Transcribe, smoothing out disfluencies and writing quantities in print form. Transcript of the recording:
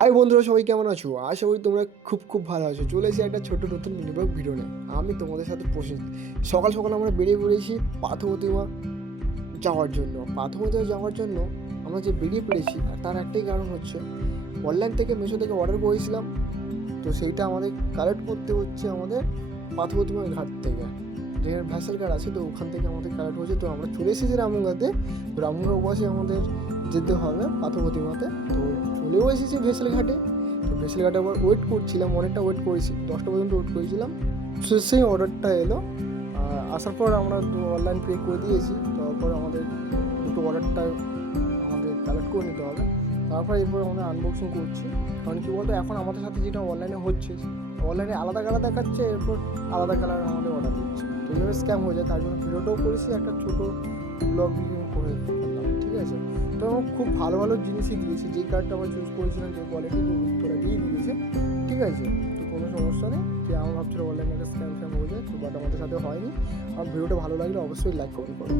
High বন্ধুরা, সবাই কেমন আছো? আশা করি তোমরা খুব ভালো আছো। চলে এসেছি একটা ছোট্ট নতুন মিনি ব্লগ ভিডিও নিয়ে। আমি তোমাদের সাথে সকাল সকাল আমরা বেরিয়ে পড়েছি পাথর যাওয়ার জন্য। পাথর যাওয়ার জন্য আমরা যে বেরিয়ে পড়েছি তার একটাই কারণ হচ্ছে, অনলাইন থেকে মিশো থেকে অর্ডার করেছিলাম, তো সেইটা আমাদের কালেক্ট করতে হচ্ছে আমাদের পাথর ঘাট থেকে। যেখানে ভ্যাসেল ঘাট আছে, তো ওখান থেকে আমাদের কালেক্ট হচ্ছে। তো আমরা চলে এসেছি রামগঙ্গাতে। তো রামগঙ্গা বসে আমাদের যেতে হবে পাথর প্রতিমাতে। তো চলেও এসেছি ভেসেল ঘাটে। তো ভেসেল ঘাটে আবার ওয়েট করছিলাম, অনেকটা ওয়েট করেছি, 10টা পর্যন্ত ওয়েট করেছিলাম। সেই অর্ডারটা এলো। আসার পর আমরা অনলাইন পে করে দিয়েছি। তারপর আমাদের দুটো অর্ডারটা আমাদের কালেক্ট করে নিতে হবে। তারপর এরপর আমরা আনবক্সিং করছি। কারণ কী বলতো, এখন আমাদের সাথে যেটা অনলাইনে হচ্ছে, অনলাইনে আলাদা কালার দেখাচ্ছে, এরপর আলাদা কালার আমাদের অর্ডার দিচ্ছে। তো এইভাবে স্ক্যাম হয়ে যায়। তার জন্য ভিডিওটাও করেছি, একটা ছোটো ব্লগ ভিডিও করে ফেললাম, ঠিক আছে? তো আমার খুব ভালো ভালো জিনিসই দিয়েছে। যেই কার্ডটা আমরা চুজ করেছিলাম, যে কোয়ালিটি তোরা দিয়ে দিয়েছে, ঠিক আছে? তো কোনো সমস্যা নেই। যে আমার ভাবছিল অনলাইনে একটা স্ক্যাম হয়ে যায়, তো বাট আমাদের সাথে হয়নি। আর ভিডিওটা ভালো লাগলে অবশ্যই লাইক কমেন্ট করো।